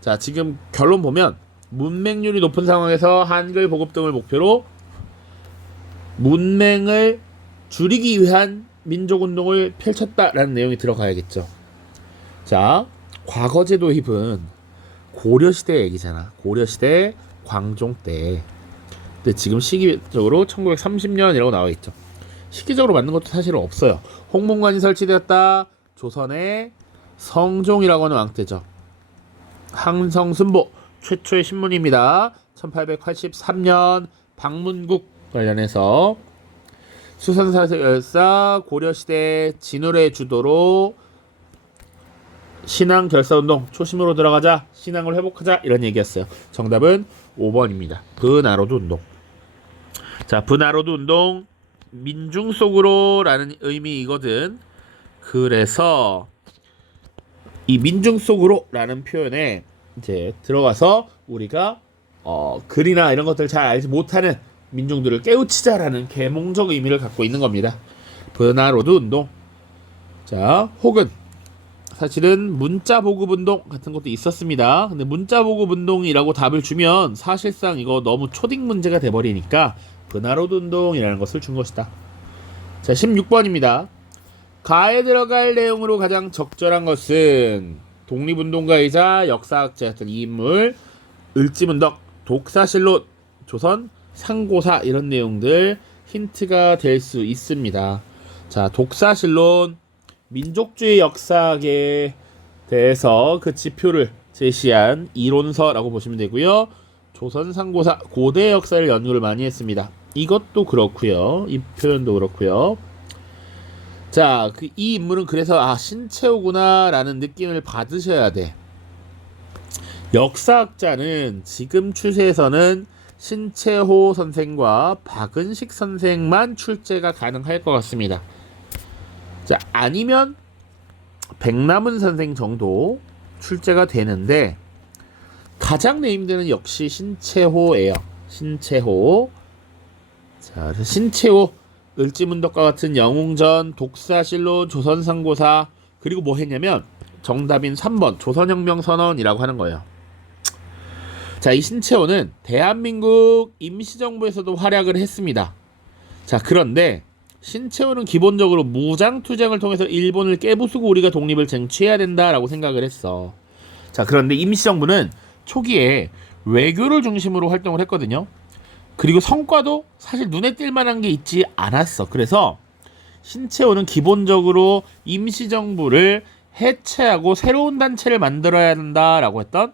자, 지금 결론 보면 문맹률이 높은 상황에서 한글 보급 등을 목표로 문맹을 줄이기 위한 민족운동을 펼쳤다라는 내용이 들어가야겠죠. 자, 과거제 도입은 고려시대 얘기잖아. 고려시대 광종 때. 근데 지금 시기적으로 1930년이라고 나와있죠. 시기적으로 맞는 것도 사실은 없어요. 홍문관이 설치되었다. 조선의 성종이라고 하는 왕때죠. 항성순보 최초의 신문입니다. 1883년 방문국 관련해서 수선사열사 고려시대 진울의 주도로 신앙 결사운동 초심으로 들어가자, 신앙을 회복하자, 이런 얘기였어요. 정답은 5번입니다. 브나로드 운동. 자, 브나로드 운동 민중 속으로 라는 의미이거든. 그래서 이 민중 속으로 라는 표현에 이제 들어가서 우리가 글이나 이런 것들 잘 알지 못하는 민중들을 깨우치자라는 계몽적 의미를 갖고 있는 겁니다. 브나로드 운동. 자, 혹은 사실은 문자 보급 운동 같은 것도 있었습니다. 근데 문자 보급 운동이라고 답을 주면 사실상 이거 너무 초딩 문제가 돼버리니까 브나로드 운동이라는 것을 준 것이다. 자, 16번입니다. 가에 들어갈 내용으로 가장 적절한 것은 독립운동가이자 역사학자였던 이 인물, 을지문덕, 독사실론, 조선 상고사, 이런 내용들 힌트가 될 수 있습니다. 자, 독사실론, 민족주의 역사학에 대해서 그 지표를 제시한 이론서라고 보시면 되고요. 조선 상고사, 고대 역사를 연구를 많이 했습니다. 이것도 그렇고요. 이 표현도 그렇고요. 자, 이 인물은 그래서 신채호구나 라는 느낌을 받으셔야 돼. 역사학자는 지금 추세에서는 신채호 선생과 박은식 선생만 출제가 가능할 것 같습니다. 자, 아니면 백남은 선생 정도 출제가 되는데 가장 네임드는 역시 신채호예요. 신채호. 자, 그래서 신채호, 을지문덕과 같은 영웅전, 독사실로, 조선상고사, 그리고 뭐 했냐면 정답인 3번 조선혁명선언이라고 하는 거예요. 자, 이 신채호는 대한민국 임시정부에서도 활약을 했습니다. 자, 그런데 신채호는 기본적으로 무장투쟁을 통해서 일본을 깨부수고 우리가 독립을 쟁취해야 된다라고 생각을 했어. 자, 그런데 임시정부는 초기에 외교를 중심으로 활동을 했거든요. 그리고 성과도 사실 눈에 띌 만한 게 있지 않았어. 그래서 신채호는 기본적으로 임시정부를 해체하고 새로운 단체를 만들어야 한다라고 했던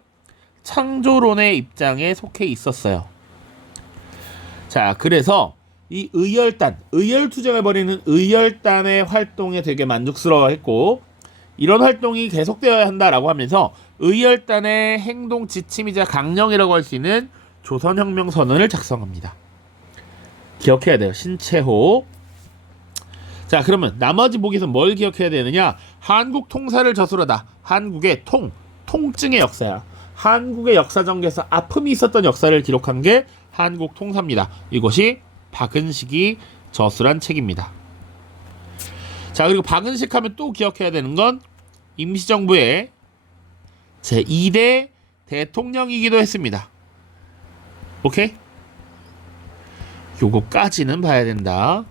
창조론의 입장에 속해 있었어요. 자, 그래서 이 의열투쟁을 벌이는 의열단의 활동에 되게 만족스러워했고, 이런 활동이 계속되어야 한다라고 하면서 의열단의 행동 지침이자 강령이라고 할 수 있는 조선혁명선언을 작성합니다. 기억해야 돼요. 신채호. 자, 그러면 나머지 보기에서 뭘 기억해야 되느냐? 한국 통사를 저술하다. 한국의 통증의 역사야. 한국의 역사 전개에서 아픔이 있었던 역사를 기록한 게 한국 통사입니다. 이것이 박은식이 저술한 책입니다. 자, 그리고 박은식 하면 또 기억해야 되는 건 임시정부의 제2대 대통령이기도 했습니다. 오케이? 요거까지는 봐야 된다.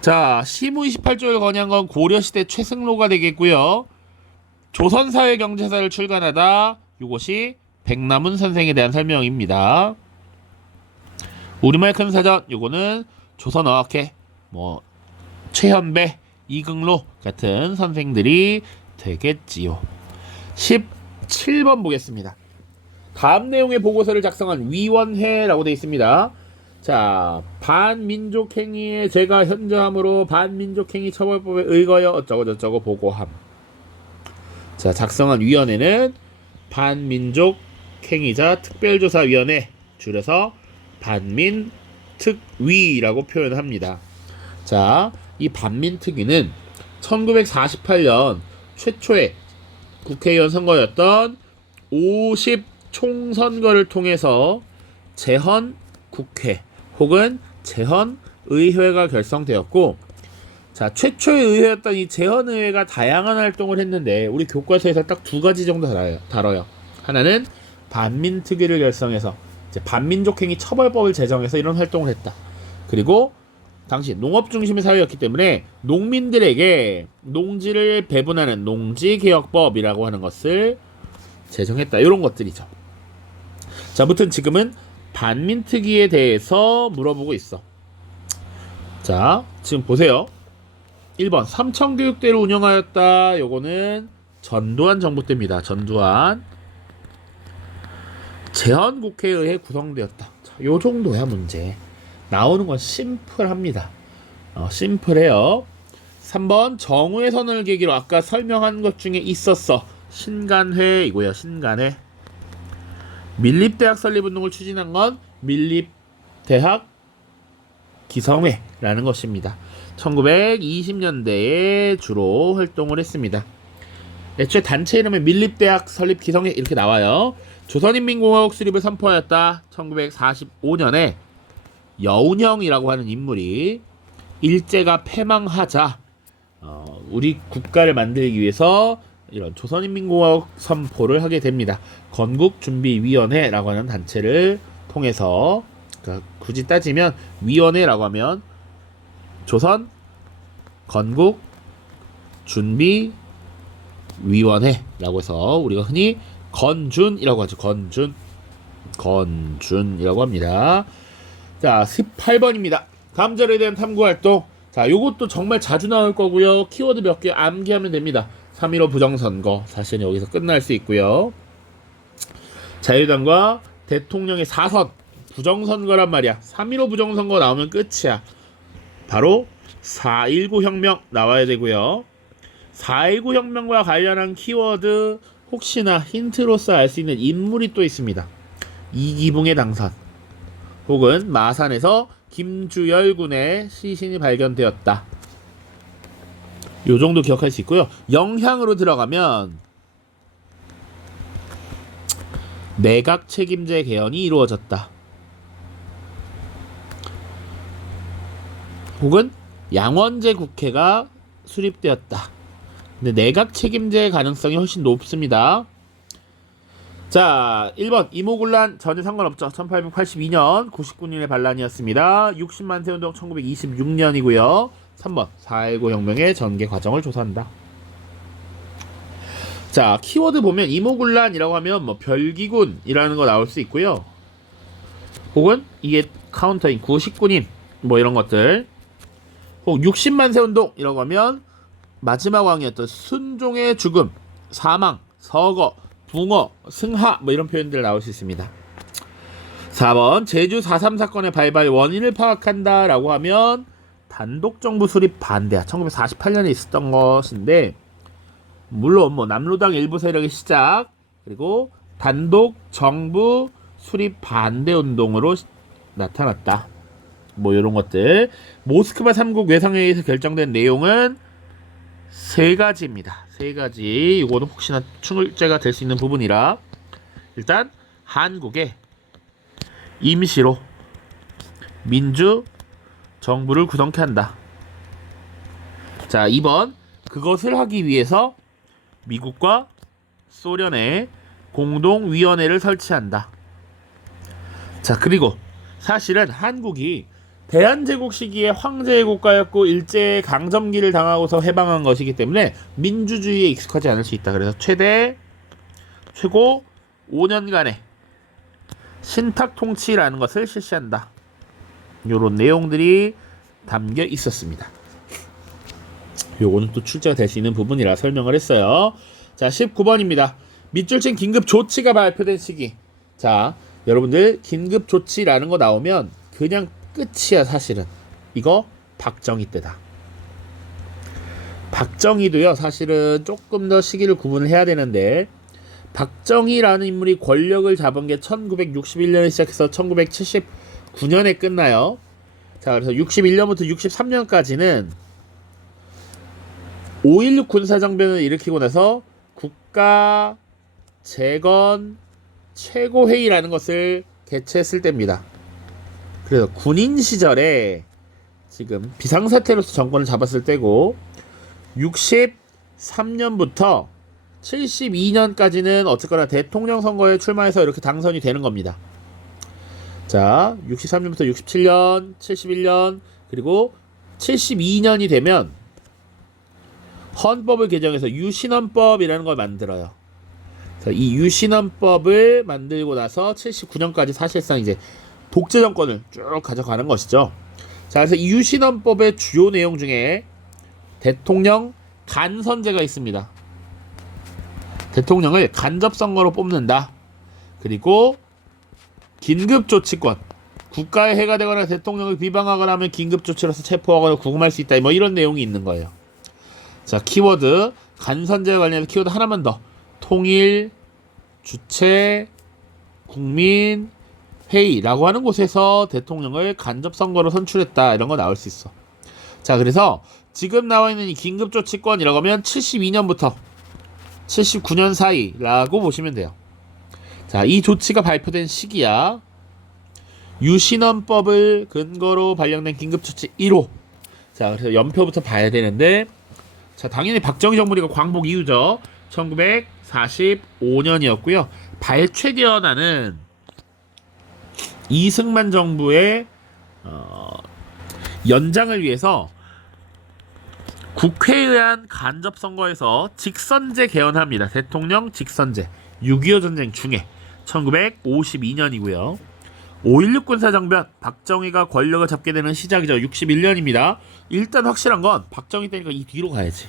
자, 시무 28조를 건의한 건 고려시대 최승로가 되겠고요. 조선사회경제사를 출간하다. 이것이 백남훈 선생에 대한 설명입니다. 우리말 큰 사전, 요거는 조선어학회, 최현배, 이긍로 같은 선생들이 되겠지요. 17번 보겠습니다. 다음 내용의 보고서를 작성한 위원회라고 되어 있습니다. 자, 반민족행위의 죄가 현저함으로 반민족행위 처벌법에 의거하여 어쩌고저쩌고 보고함. 자, 작성한 위원회는 반민족행위자 특별조사위원회, 줄여서 반민특위라고 표현합니다. 자, 이 반민특위는 1948년 최초의 국회의원 선거였던 50 총선거를 통해서 제헌국회 혹은 제헌의회가 결성되었고, 자, 최초의 의회였던 이 제헌의회가 다양한 활동을 했는데 우리 교과서에서 딱 두 가지 정도 다뤄요. 하나는 반민특위를 결성해서 이제 반민족행위 처벌법을 제정해서 이런 활동을 했다. 그리고 당시 농업 중심의 사회였기 때문에 농민들에게 농지를 배분하는 농지개혁법이라고 하는 것을 제정했다. 이런 것들이죠. 자, 아무튼 지금은 반민특위에 대해서 물어보고 있어. 자, 지금 보세요. 1번 삼천교육대를 운영하였다. 요거는 전두환 정부 때입니다. 전두환. 제헌국회에 의해 구성되었다. 자, 요 정도야 문제. 나오는 건 심플합니다. 심플해요. 3번 정우의 선언을 계기로 아까 설명한 것 중에 있었어. 신간회이고요. 신간회. 밀립대학 설립운동을 추진한 건 밀립대학 기성회라는 것입니다. 1920년대에 주로 활동을 했습니다. 애초에 단체 이름은 밀립대학 설립 기성회 이렇게 나와요. 조선인민공화국 수립을 선포하였다. 1945년에 여운형이라고 하는 인물이 일제가 패망하자 우리 국가를 만들기 위해서 이런 조선인민공화국 선포를 하게 됩니다. 건국준비위원회라고 하는 단체를 통해서, 그러니까 굳이 따지면 위원회라고 하면 조선 건국준비위원회라고 해서 우리가 흔히 건준이라고 하죠. 건준이라고 합니다. 자, 18번입니다. 다음 자료에 대한 탐구활동. 자, 요것도 정말 자주 나올 거고요. 키워드 몇 개 암기하면 됩니다. 3.15 부정선거. 사실은 여기서 끝날 수 있고요. 자유당과 대통령의 사선. 부정선거란 말이야. 3.15 부정선거 나오면 끝이야. 바로 4.19 혁명 나와야 되고요. 4.19 혁명과 관련한 키워드 혹시나 힌트로서 알 수 있는 인물이 또 있습니다. 이기붕의 당선 혹은 마산에서 김주열 군의 시신이 발견되었다. 요 정도 기억할 수 있고요. 영향으로 들어가면 내각 책임제 개헌이 이루어졌다. 혹은 양원제 국회가 수립되었다. 근데 내각 책임제 가능성이 훨씬 높습니다. 자, 1번 이모군란 전혀 상관없죠. 1882년 99년의 반란이었습니다. 60만 세운동 1926년이고요. 3번 4.19 혁명의 전개 과정을 조사한다. 자, 키워드 보면 이모군란이라고 하면 별기군이라는 거 나올 수 있고요. 혹은 이게 카운터인 99님 이런 것들. 혹 60만 세운동이라고 하면 마지막 왕이었던 순종의 죽음, 사망, 서거, 붕어, 승하 이런 표현들 나올 수 있습니다. 4번 제주 4.3 사건의 발발 원인을 파악한다 라고 하면 단독정부 수립 반대야. 1948년에 있었던 것인데 물론 남로당 일부 세력의 시작 그리고 단독정부 수립 반대 운동으로 나타났다. 뭐 이런 것들. 모스크바 3국 외상회의에서 결정된 내용은 세 가지입니다. 세 가지. 이거는 혹시나 출제가 될 수 있는 부분이라 일단 한국에 임시로 민주 정부를 구성케 한다. 자, 2번 그것을 하기 위해서 미국과 소련의 공동위원회를 설치한다. 자, 그리고 사실은 한국이 대한제국 시기에 황제의 국가였고 일제의 강점기를 당하고서 해방한 것이기 때문에 민주주의에 익숙하지 않을 수 있다. 그래서 최고 5년간의 신탁통치라는 것을 실시한다. 이런 내용들이 담겨 있었습니다. 요거는 또 출제가 될 수 있는 부분이라 설명을 했어요. 자, 19번입니다. 밑줄 친 긴급 조치가 발표된 시기. 자, 여러분들 긴급 조치라는 거 나오면 그냥 끝이야. 사실은 이거 박정희 때다. 박정희도요 사실은 조금 더 시기를 구분을 해야 되는데, 박정희라는 인물이 권력을 잡은 게 1961년에 시작해서 1979년에 끝나요. 자, 그래서 61년부터 63년까지는 5.16 군사정변을 일으키고 나서 국가 재건 최고회의라는 것을 개최했을 때입니다. 그래서 군인 시절에 지금 비상사태로서 정권을 잡았을 때고, 63년부터 72년까지는 어쨌거나 대통령 선거에 출마해서 이렇게 당선이 되는 겁니다. 자, 63년부터 67년, 71년, 그리고 72년이 되면 헌법을 개정해서 유신헌법이라는 걸 만들어요. 이 유신헌법을 만들고 나서 79년까지 사실상 이제 독재 정권을 쭉 가져가는 것이죠. 자, 그래서 이 유신헌법의 주요 내용 중에 대통령 간선제가 있습니다. 대통령을 간접선거로 뽑는다. 그리고 긴급조치권, 국가에 해가 되거나 대통령을 비방하거나 하면 긴급조치로서 체포하거나 구금할 수 있다. 뭐 이런 내용이 있는 거예요. 자, 키워드 간선제와 관련해서 키워드 하나만 더. 통일, 주체, 국민, 회의라고 하는 곳에서 대통령을 간접선거로 선출했다. 이런 거 나올 수 있어. 자, 그래서 지금 나와 있는 이 긴급조치권이라고 하면 72년부터 79년 사이라고 보시면 돼요. 자, 이 조치가 발표된 시기야. 유신헌법을 근거로 발령된 긴급조치 1호. 자, 그래서 연표부터 봐야 되는데, 자, 당연히 박정희 정부가 광복 이후죠. 1945년이었고요. 발췌되어나는 이승만 정부의 연장을 위해서 국회에 의한 간접선거에서 직선제 개헌합니다. 대통령 직선제. 6.25 전쟁 중에 1952년이고요. 5.16 군사정변, 박정희가 권력을 잡게 되는 시작이죠. 61년입니다. 일단 확실한 건 박정희 때니까 이 뒤로 가야지.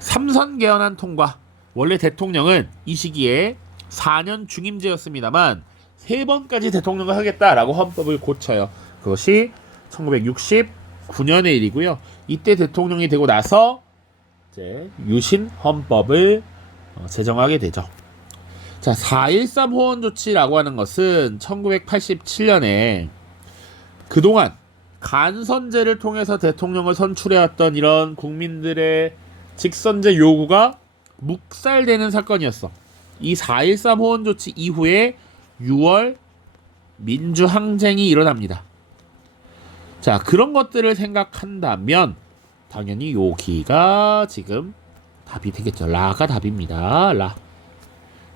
3선 개헌안 통과. 원래 대통령은 이 시기에 4년 중임제였습니다만 3번까지 대통령을 하겠다라고 헌법을 고쳐요. 그것이 1969년의 일이고요. 이때 대통령이 되고 나서 이제 유신 헌법을 제정하게 되죠. 자, 4.13 호원 조치라고 하는 것은 1987년에 그동안 간선제를 통해서 대통령을 선출해왔던 이런 국민들의 직선제 요구가 묵살되는 사건이었어. 이 4.13 호원 조치 이후에 6월 민주항쟁이 일어납니다. 자, 그런 것들을 생각한다면 당연히 여기가 지금 답이 되겠죠. 라가 답입니다. 라.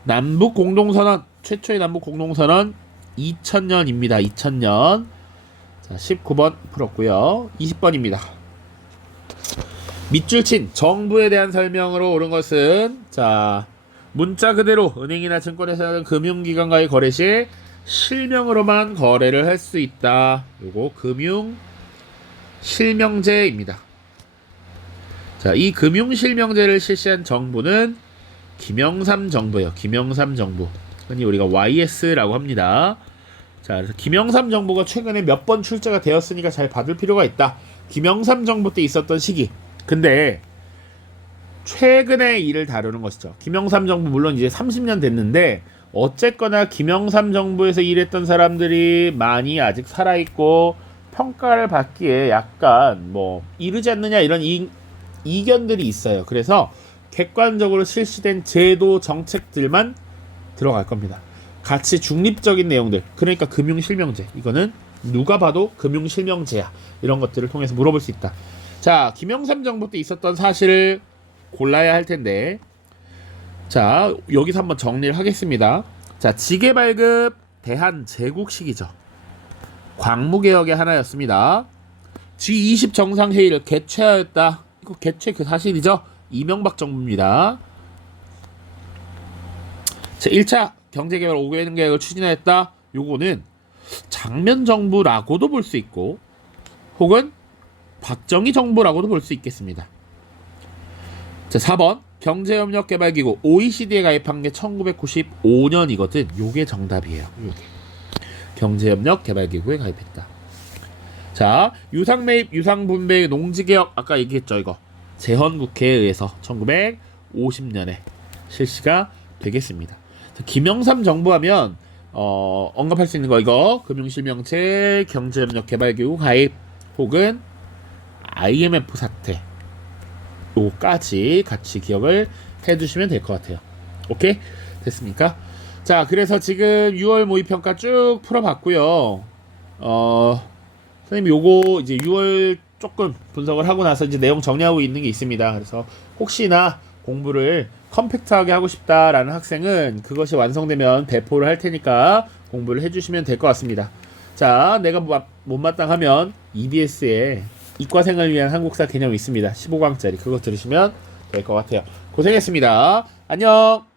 남북 공동선언, 최초의 남북 공동선언 2000년입니다. 2000년. 자, 19번 풀었고요. 20번입니다. 밑줄 친 정부에 대한 설명으로 옳은 것은, 자, 문자 그대로 은행이나 증권회사나 금융기관과의 거래 시 실명으로만 거래를 할 수 있다. 요거 금융 실명제입니다. 자, 이 금융 실명제를 실시한 정부는 김영삼 정부예요. 김영삼 정부. 흔히 우리가 YS라고 합니다. 자, 그래서 김영삼 정부가 최근에 몇 번 출제가 되었으니까 잘 받을 필요가 있다. 김영삼 정부 때 있었던 시기. 근데 최근의 일을 다루는 것이죠. 김영삼 정부 물론 이제 30년 됐는데 어쨌거나 김영삼 정부에서 일했던 사람들이 많이 아직 살아있고 평가를 받기에 약간 이르지 않느냐 이런 이견들이 있어요. 그래서 객관적으로 실시된 제도 정책들만 들어갈 겁니다. 같이 중립적인 내용들, 그러니까 금융실명제, 이거는 누가 봐도 금융실명제야, 이런 것들을 통해서 물어볼 수 있다. 자, 김영삼 정부 때 있었던 사실을 골라야 할 텐데, 자, 여기서 한번 정리를 하겠습니다. 자, 지계발급 대한제국식이죠. 광무개혁의 하나였습니다. G20 정상회의를 개최하였다. 이거 개최 그 사실이죠. 이명박 정부입니다. 자, 1차 경제개발 5개년 계획을 추진하였다. 요거는 장면 정부라고도 볼 수 있고 혹은 박정희 정부라고도 볼 수 있겠습니다. 자, 4번 경제협력개발기구 OECD에 가입한 게 1995년이거든. 요게 정답이에요. 요게. 경제협력개발기구에 가입했다. 자, 유상매입, 유상분배, 농지개혁 아까 얘기했죠. 이거 재헌국회에 의해서 1950년에 실시가 되겠습니다. 자, 김영삼 정부하면 언급할 수 있는 거 이거 금융실명제, 경제협력개발기구 가입 혹은 IMF 사태 요까지 같이 기억을 해주시면 될 것 같아요. 오케이? 됐습니까? 자, 그래서 지금 6월 모의평가 쭉 풀어봤고요. 선생님 요거 이제 6월 조금 분석을 하고 나서 이제 내용 정리하고 있는 게 있습니다. 그래서 혹시나 공부를 컴팩트하게 하고 싶다라는 학생은 그것이 완성되면 배포를 할 테니까 공부를 해주시면 될 것 같습니다. 자, 내가 못마땅하면 EBS에 이과생을 위한 한국사 개념이 있습니다. 15강짜리 그거 들으시면 될 것 같아요. 고생했습니다. 안녕.